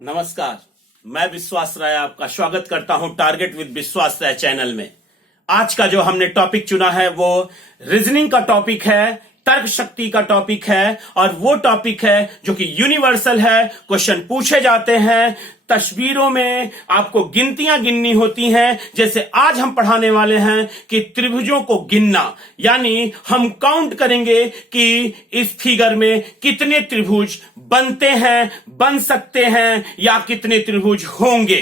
नमस्कार। मैं विश्वास राय आपका स्वागत करता हूं टारगेट विद विश्वास राय चैनल में। आज का जो हमने टॉपिक चुना है वो रीजनिंग का टॉपिक है, तर्क शक्ति का टॉपिक है और वो टॉपिक है जो कि यूनिवर्सल है। क्वेश्चन पूछे जाते हैं, तस्वीरों में आपको गिनतियां गिननी होती हैं। जैसे आज हम पढ़ाने वाले हैं कि त्रिभुजों को गिनना, यानी हम काउंट करेंगे कि इस फिगर में कितने त्रिभुज बनते हैं, बन सकते हैं या कितने त्रिभुज होंगे।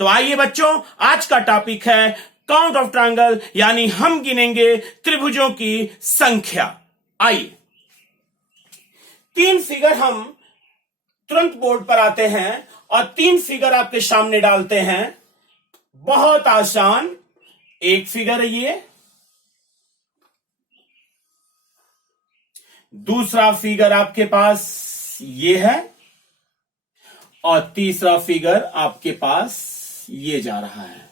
तो आइए बच्चों, आज का टॉपिक है काउंट ऑफ ट्रायंगल, यानी हम गिनेंगे त्रिभुजों की संख्या। आइए, 3 फिगर हम तुरंत बोर्ड पर आते हैं और 3 फिगर आपके सामने डालते हैं। बहुत आसान। एक फिगर है ये, दूसरा फिगर आपके पास ये है और तीसरा फिगर आपके पास ये जा रहा है।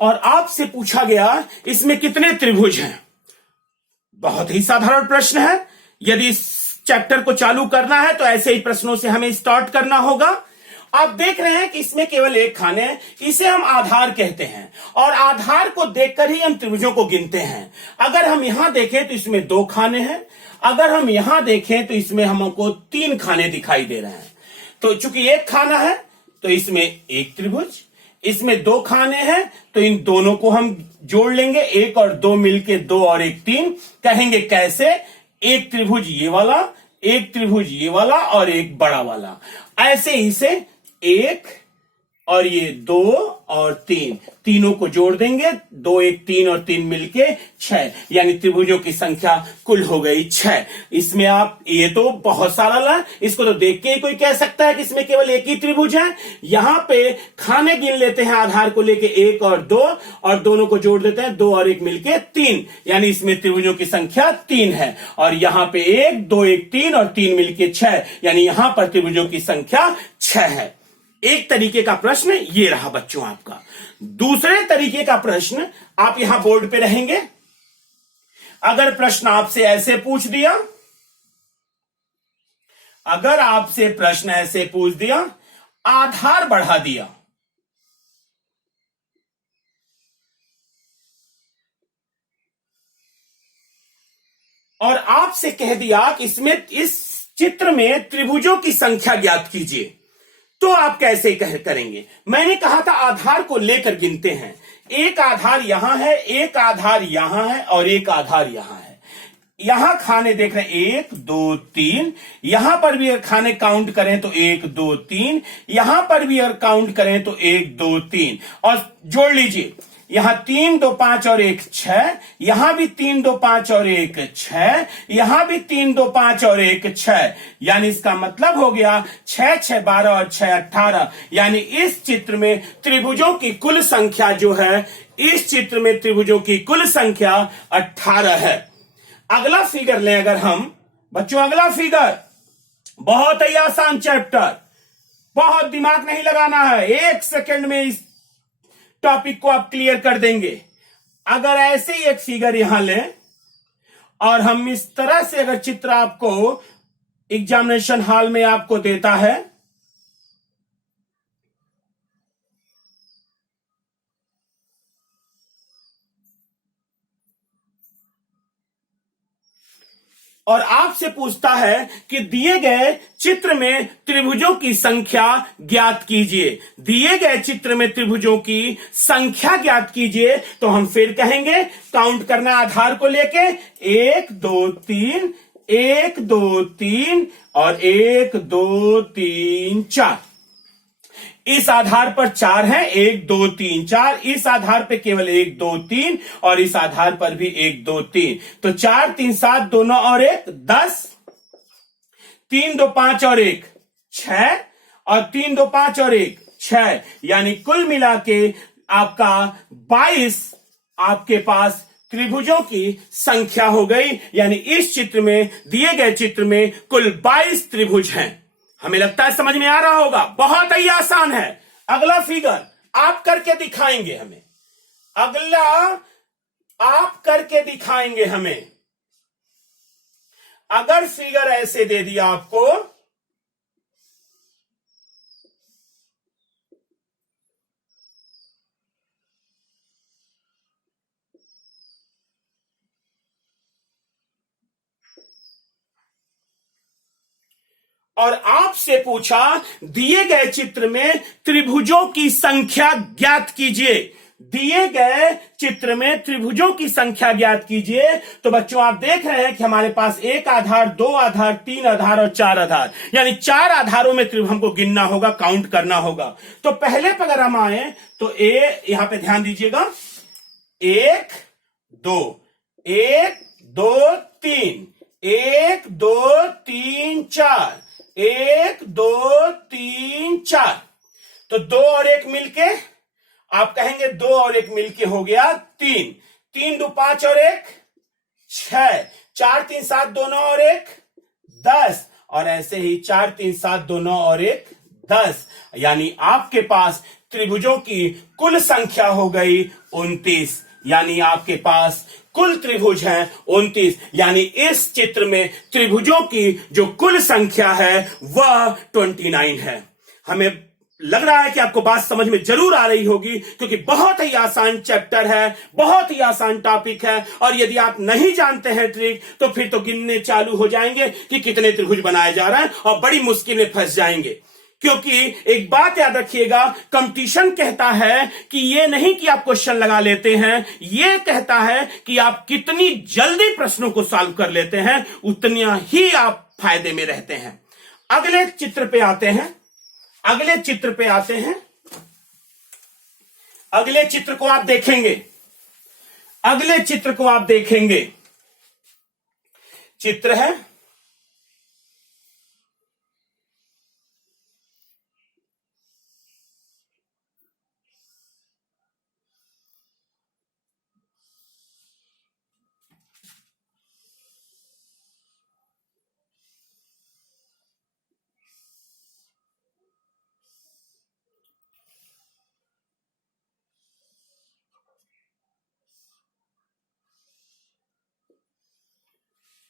और आपसे पूछा गया इसमें कितने त्रिभुज हैं। बहुत ही साधारण प्रश्न है। यदि इस चैप्टर को चालू करना है तो ऐसे ही प्रश्नों से हमें स्टार्ट करना होगा। आप देख रहे हैं कि इसमें केवल एक खाने हैं, इसे हम आधार कहते हैं और आधार को देखकर ही हम त्रिभुजों को गिनते हैं। अगर हम यहां देखें तो इसमें 2 खाने हैं, अगर हम यहां देखें तो इसमें हमको 3 खाने दिखाई दे रहे हैं। तो चूंकि एक खाना है तो इसमें एक त्रिभुज, इसमें 2 खाने हैं तो इन दोनों को हम जोड़ लेंगे, 1 और 2 मिलके 2 और 1 3। कहेंगे कैसे? एक त्रिभुज ये वाला, एक त्रिभुज ये वाला और एक बड़ा वाला। ऐसे ही से 1 और ये 2 और 3, तीनों को जोड़ देंगे, 2 1 3 और 3 मिलके 6, यानी त्रिभुजों की संख्या कुल हो गई 6। इसमें आप ये तो बहुत सारा ला, इसको तो देख के ही कोई कह सकता है कि इसमें केवल एक ही त्रिभुज है। यहां पे खाने गिन लेते हैं आधार को लेके 1 और 2 और दोनों को जोड़ देते हैं, 2 और 1 मिलके 3, यानी इसमें त्रिभुजों की संख्या 3 है। और यहां पे 1 2 1 3 और 3 मिलके 6, यानी यहां पर त्रिभुजों की संख्या 6 है। एक तरीके का प्रश्न ये रहा बच्चों आपका। दूसरे तरीके का प्रश्न आप यहां बोर्ड पे रहेंगे। अगर प्रश्न आपसे ऐसे पूछ दिया, अगर आपसे प्रश्न ऐसे पूछ दिया, आधार बढ़ा दिया, और आपसे कह दिया कि इसमें इस चित्र में त्रिभुजों की संख्या ज्ञात कीजिए, तो आप कैसे करेंगे? मैंने कहा था आधार को लेकर गिनते हैं। एक आधार यहां है, एक आधार यहां है और एक आधार यहां है। यहां खाने देख रहे हैं 1 2 3, यहां पर भी अगर खाने काउंट करें तो 1 2 3, यहां पर भी अगर काउंट करें तो 1 2 3 और जोड़ लीजिए, यहां 3 2 5 और 1 6, यहां भी 3 2 5 और 1 6, यहां भी 3 2 5 और 1 6, यानी इसका मतलब हो गया 6 6 12 और 6 18, यानी इस चित्र में त्रिभुजों की कुल संख्या जो है, इस चित्र में त्रिभुजों की कुल संख्या 18 है। अगला फिगर लें अगर हम बच्चों, अगला फिगर बहुत ही आसान चैप्टर, बहुत दिमाग नहीं लगाना है, 1 सेकंड में इस टॉपिक को आप क्लियर कर देंगे। अगर ऐसे ही एक फिगर यहां लें और हम इस तरह से अगर चित्र आपको एग्जामिनेशन हॉल में आपको देता है, और आपसे पूछता है कि दिए गए चित्र में त्रिभुजों की संख्या ज्ञात कीजिए, दिए गए चित्र में त्रिभुजों की संख्या ज्ञात कीजिए, तो हम फिर कहेंगे काउंट करना आधार को लेके 1 2 3 1 2 3 और 1 2 3 4। इस आधार पर 4 है, 1 2 3 4, इस आधार पे केवल 1 2 3 और इस आधार पर भी 1 2 3, तो 4 3 7 2 9 और 1 10, 3 2 5 और 1 6 और 3 2 5 और 1 6, यानी कुल मिला के आपका 22 आपके पास त्रिभुजों की संख्या हो गई। यानी इस चित्र में, दिए गए चित्र में कुल 22 त्रिभुज हैं। हमें लगता है समझ में आ रहा होगा, बहुत ही आसान है। अगला फिगर आप करके दिखाएंगे हमें। अगला आप करके दिखाएंगे हमें। अगर फिगर ऐसे दे दिया आपको, और आपसे पूछा दिए गए चित्र में त्रिभुजों की संख्या ज्ञात कीजिए, दिए गए चित्र में त्रिभुजों की संख्या ज्ञात कीजिए, तो बच्चों आप देख रहे हैं कि हमारे पास एक आधार, दो आधार, तीन आधार और चार आधार, यानी चार आधारों में त्रिभुज हमको गिनना होगा, काउंट करना होगा। तो पहले पर अगर हम आए तो यहां पे ध्यान दीजिएगा, एक दो तीन, एक दो तीन चार, एक दो तीन चार, तो दो और एक मिलके आप कहेंगे, दो और एक मिलके हो गया तीन, तीन दो पांच और एक छह, चार तीन सात दो नौ और एक 10, और ऐसे ही चार तीन सात दो नौ और एक 10, यानी आपके पास त्रिभुजों की कुल संख्या हो गई 29, यानी आपके पास कुल त्रिभुज हैं 29, यानी इस चित्र में त्रिभुजों की जो कुल संख्या है वह 29 है। हमें लग रहा है कि आपको बात समझ में जरूर आ रही होगी, क्योंकि बहुत ही आसान चैप्टर है, बहुत ही आसान टॉपिक है, और यदि आप नहीं जानते हैं ट्रिक तो फिर तो गिनने चालू हो जाएंगे कि कितने त्रिभुज बनाए जा रहे हैं और बड़ी मुश्किल में फंस जाएंगे। क्योंकि एक बात याद रखिएगा, कंपटीशन कहता है कि ये नहीं कि आप क्वेश्चन लगा लेते हैं, ये कहता है कि आप कितनी जल्दी प्रश्नों को सॉल्व कर लेते हैं, उतना ही आप फायदे में रहते हैं। अगले चित्र पे आते हैं, अगले चित्र पे आते हैं, अगले चित्र को आप देखेंगे, अगले चित्र को आप देखेंगे, चित्र है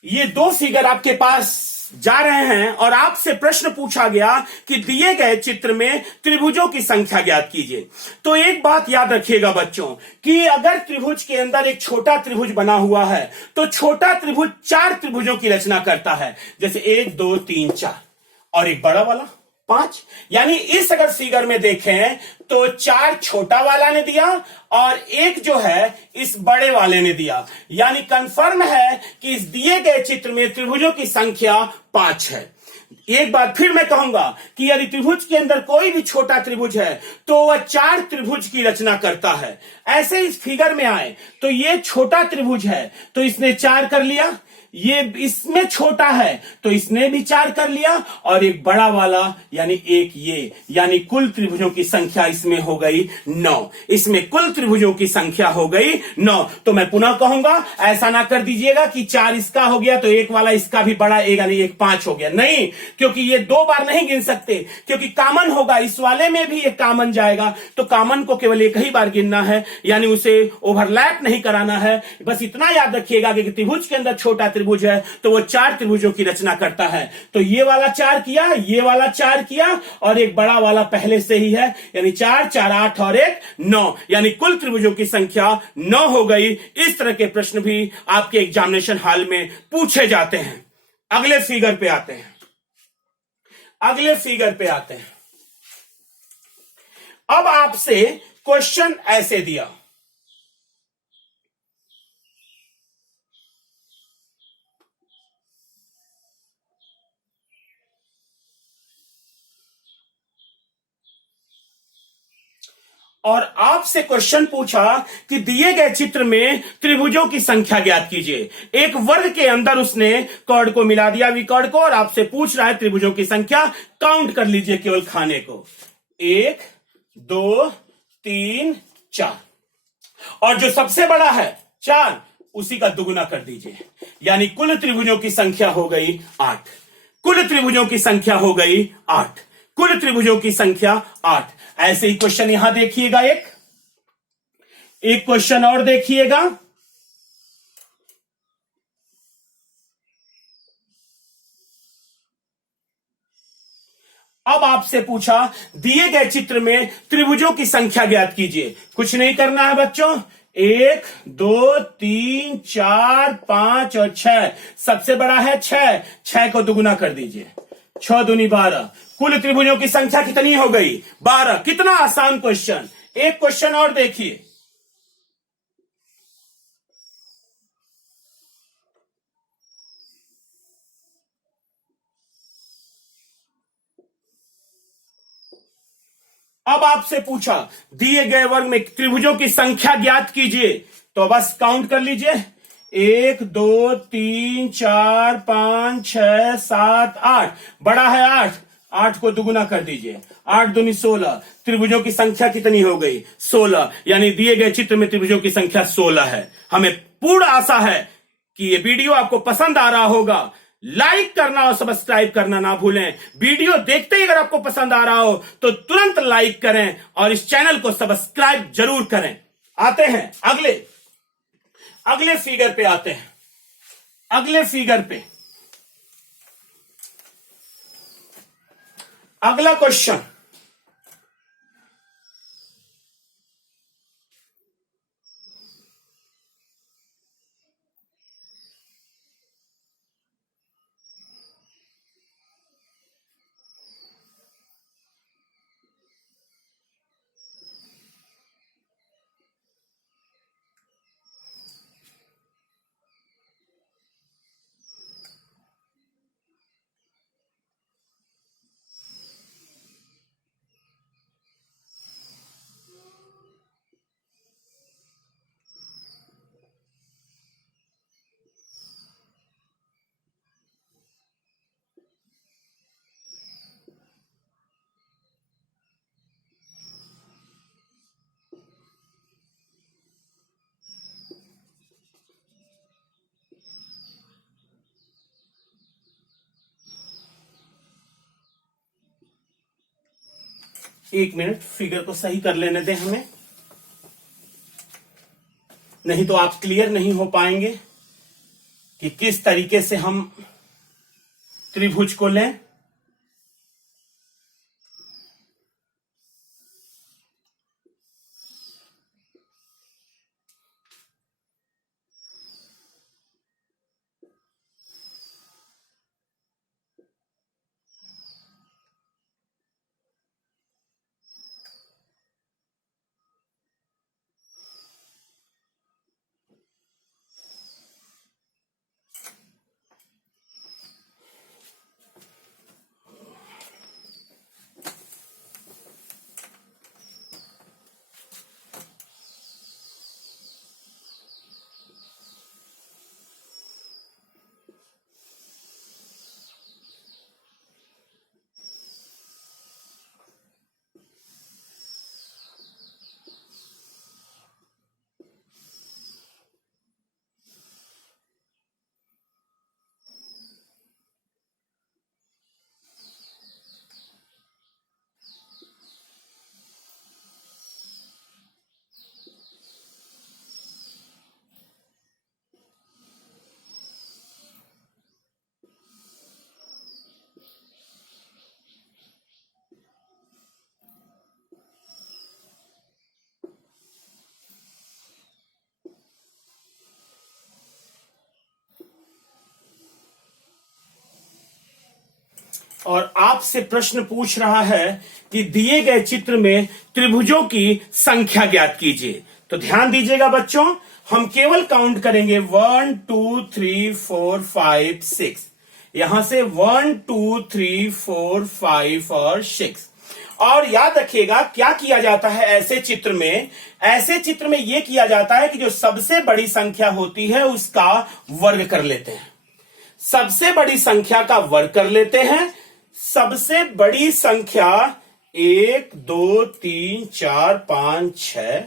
ये दो फिगर आपके पास जा रहे हैं और आपसे प्रश्न पूछा गया कि दिए गए चित्र में त्रिभुजों की संख्या ज्ञात कीजिए। तो एक बात याद रखिएगा बच्चों कि अगर त्रिभुज के अंदर एक छोटा त्रिभुज बना हुआ है तो छोटा त्रिभुज चार त्रिभुजों की रचना करता है, जैसे 1 2 3 4, और एक बड़ा वाला 5, यानी इस अगर फिगर में देखें तो 4 छोटा वाला ने दिया और एक जो है इस बड़े वाले ने दिया, यानी कंफर्म है कि इस दिए गए चित्र में त्रिभुजों की संख्या 5 है। एक बार फिर मैं कहूंगा कि यदि त्रिभुज के अंदर कोई भी छोटा त्रिभुज है तो वह 4 त्रिभुज की रचना करता है। ऐसे इस फिगर में आए तो ये छोटा त्रिभुज है तो इसने 4 कर लिया, ये इसमें छोटा है तो इसने भी 4 कर लिया, और एक बड़ा वाला यानी एक ये, यानी कुल त्रिभुजों की संख्या इसमें हो गई 9, इसमें कुल त्रिभुजों की संख्या हो गई 9। तो मैं पुनः कहूंगा, ऐसा ना कर दीजिएगा कि 4 इसका हो गया तो एक वाला इसका भी बड़ा, एक यानी एक 5 हो गया, नहीं, क्योंकि ये 2 बार नहीं गिन सकते, क्योंकि कॉमन होगा, इस वाले में भी एक कॉमन जाएगा, तो कॉमन को केवल एक ही बार गिनना है, यानी उसे ओवरलैप नहीं कराना है। बस इतना याद रखिएगा कि त्रिभुज के अंदर छोटा त्रिभुज है तो वो 4 त्रिभुजों की रचना करता है। तो ये वाला 4 किया, ये वाला 4 किया, और एक बड़ा वाला पहले से ही है, यानी 4 4 8 और 1 9, यानी कुल त्रिभुजों की संख्या 9 हो गई। इस तरह के प्रश्न भी आपके एग्जामिनेशन हॉल में पूछे जाते हैं। अगले फिगर पे आते हैं, अगले फिगर पे आते हैं। अब आपसे क्वेश्चन ऐसे दिया, और आपसे क्वेश्चन पूछा कि दिए गए चित्र में त्रिभुजों की संख्या ज्ञात कीजिए। एक वर्ग के अंदर उसने कॉर्ड को मिला दिया विकॉर्ड को, और आपसे पूछ रहा है त्रिभुजों की संख्या, काउंट कर लीजिए केवल खाने को, 1 2 3 4, और जो सबसे बड़ा है 4 उसी का दुगुना कर दीजिए, यानी कुल त्रिभुजों की संख्या हो गई 8, कुल त्रिभुजों की संख्या हो गई 8, कुल त्रिभुजों की संख्या 8। ऐसे ही क्वेश्चन यहां देखिएगा, एक क्वेश्चन और देखिएगा, अब आपसे पूछा दिए गए चित्र में त्रिभुजों की संख्या ज्ञात कीजिए। कुछ नहीं करना है बच्चों, 1 2 3 4 5 और 6। सबसे बड़ा है 6, 6 को दुगुना कर दीजिए, 6 दूनी 12। कुल त्रिभुजों की संख्या कितनी हो गई? 12। कितना आसान क्वेश्चन। एक क्वेश्चन और देखिए, अब आपसे पूछा दिए गए वर्ग में त्रिभुजों की संख्या ज्ञात कीजिए। तो बस काउंट कर लीजिए, 1 2 3 4 5 6 7 8। बड़ा है 8, 8 को दुगुना कर दीजिए, 8 दूनी 16। त्रिभुजों की संख्या कितनी हो गई? 16। यानी दिए गए चित्र में त्रिभुजों की संख्या 16 है। हमें पूर्ण आशा है कि ये वीडियो आपको पसंद आ रहा होगा। लाइक करना और सब्सक्राइब करना ना भूलें। वीडियो देखते ही अगर आपको पसंद आ रहा हो तो तुरंत लाइक करें और इस चैनल को सब्सक्राइब जरूर करें। आते हैं अगले फिगर पे आते हैं। अगले फिगर पे अगला क्वेश्चन, एक मिनट फिगर को सही कर लेने दें हमें, नहीं तो आप क्लियर नहीं हो पाएंगे कि किस तरीके से हम त्रिभुज को लें। और आपसे प्रश्न पूछ रहा है कि दिए गए चित्र में त्रिभुजों की संख्या ज्ञात कीजिए। तो ध्यान दीजिएगा बच्चों, हम केवल काउंट करेंगे 1 2 3 4 5 6। यहां से 1 2 3 4 5 और 6। और याद रखिएगा क्या किया जाता है ऐसे चित्र में यह किया जाता है कि जो सबसे बड़ी संख्या होती है उसका वर्ग कर लेते हैं। सबसे बड़ी संख्या का वर्ग कर लेते हैं। सबसे बड़ी संख्या 1 2 3 4 5 6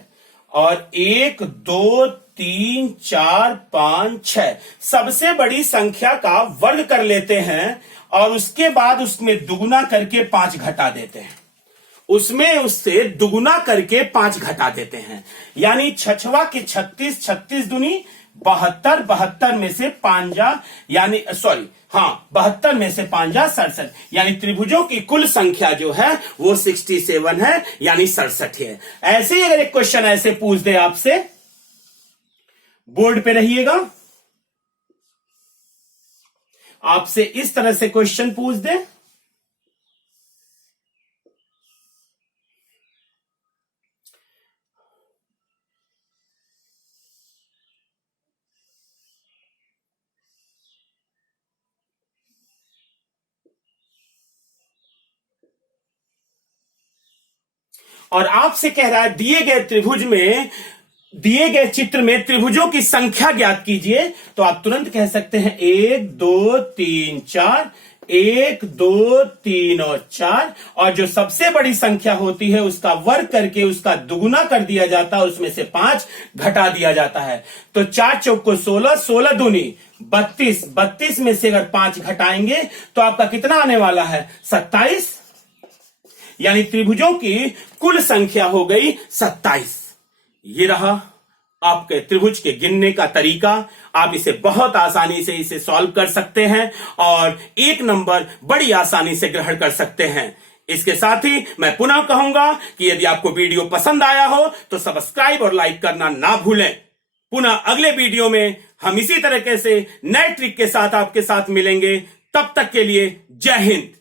और 1 2 3 4 5 6 सबसे बड़ी संख्या का वर्ग कर लेते हैं और उसके बाद उसमें दुगुना करके 5 घटा देते हैं। उससे दुगुना करके 5 घटा देते हैं। यानी 6 के 36, 36 दूनी 72, 72 में से पांजा यानी सॉरी हाँ 72 में से पांजा 67, यानी त्रिभुजों की कुल संख्या जो है वो 67 है, यानी 67 है। ऐसे ही अगर एक क्वेश्चन ऐसे पूछ दे आपसे, बोर्ड पे रहिएगा, आपसे इस तरह से क्वेश्चन पूछ दे, और आपसे कह रहा है दिए गए त्रिभुज में, दिए गए चित्र में त्रिभुजों की संख्या ज्ञात कीजिए, तो आप तुरंत कह सकते हैं 1 2 3 4, 1 2 3 और 4, और जो सबसे बड़ी संख्या होती है उसका वर्ग करके उसका दुगुना कर दिया जाता है, उसमें से 5 घटा दिया जाता है। तो 4 चौक को 16, 16 दूनी 32, 32 में से अगर 5 घटाएंगे तो आपका कितना आने वाला है? 27, यानी त्रिभुजों की कुल संख्या हो गई 27। ये रहा आपके त्रिभुज के गिनने का तरीका। आप इसे बहुत आसानी से इसे सॉल्व कर सकते हैं और 1 नंबर बड़ी आसानी से ग्रहण कर सकते हैं। इसके साथ ही मैं पुनः कहूंगा कि यदि आपको वीडियो पसंद आया हो तो सब्सक्राइब और लाइक करना ना भूलें। पुनः अगले वीडियो में हम इसी तरीके से नए ट्रिक के साथ आपके साथ मिलेंगे। तब तक के लिए जय हिंद।